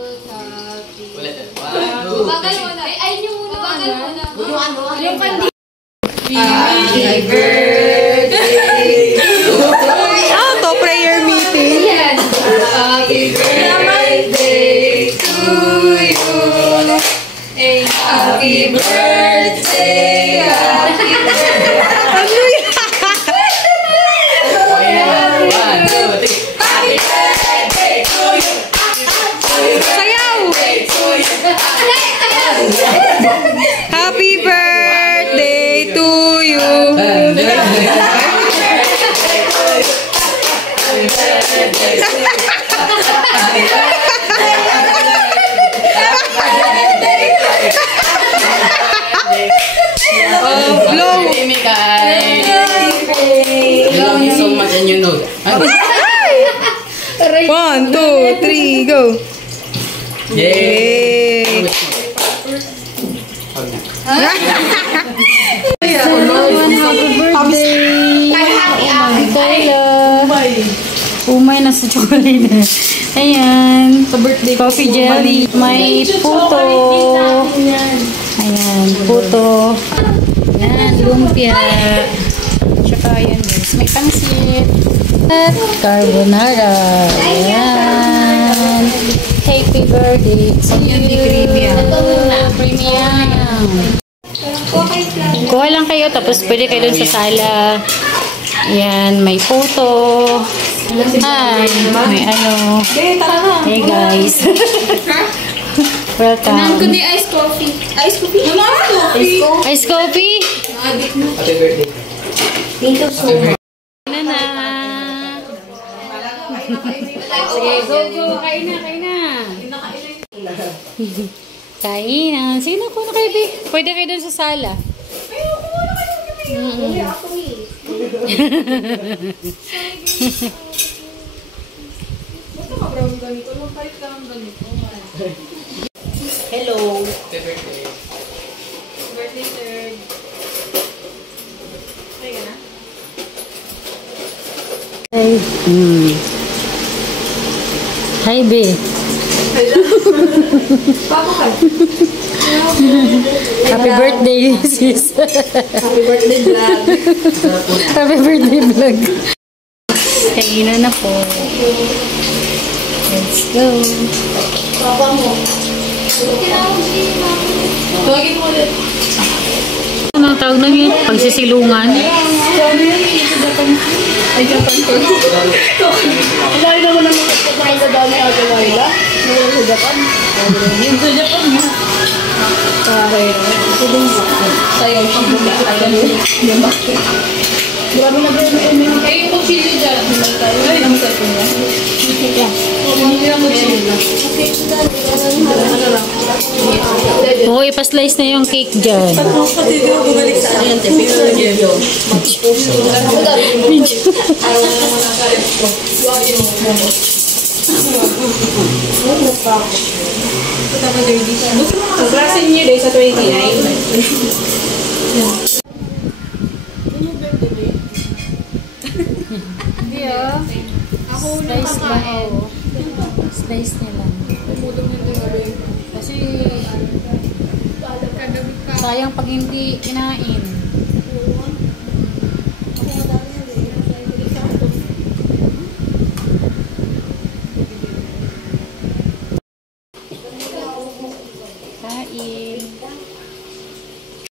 Ulit. Bagal muna. Ay, nyo muna. Bagal muna. Yung kandi. Happy birthday to you. Ah, to prayer meeting. Yan. Happy birthday to you. Happy birthday. Happy birthday. Ano yan? Happy birthday to you. Sayaw! Happy birthday to you. Oh, blow! Love you so much and you know that. 1, 2, 3, go! Yay! Umay na sa chocolate. Ayan. Sa birthday coffee jelly. May puto. Ayan. Puto. Ayan. Lumpia. Tsaka ayan guys. May pangsit. At carbonara. Ayan. Happy birthday to you. Premium. Kuha lang kayo. Tapos pwede kayo dun sa sala. Ayan. May puto. Hi, may ano. Hey guys. Welcome. Kundi ice coffee. Ice coffee? Ice coffee? Happy birthday. Pinto soup. Na. Sige, go. Kain na. Kain na. Sige na, kuha na kayo, be. Pwede kayo dun sa sala. Hello. Happy birthday. Birthday, sir. Kaya na? Hi. Hi, be. Happy birthday, sis. Happy birthday, vlog. Happy birthday vlog. Kainan na po. Let's go. Papa mo. Tawagin mo ulit. Anong tawag na yun? Pagsisilungan? Ay, Japan ko. Wala naman ang mga pagkain na dami Ate Laila. Wala sa Japan. Yung sa Japan mo. Okay. Ito din ba? Sa'yo, pang bumili tayo. Grabe na ba yun? Ay, yung pagpili dyan. Ay, naman sa ito niya. Hindi lang mag-sili. Oo, ipaslice na yung cake dyan. Ang klase niyo day sa 29. Hindi ah. Slice lang oh. Slice niya lang. Kasi sayang pag hindi kinain.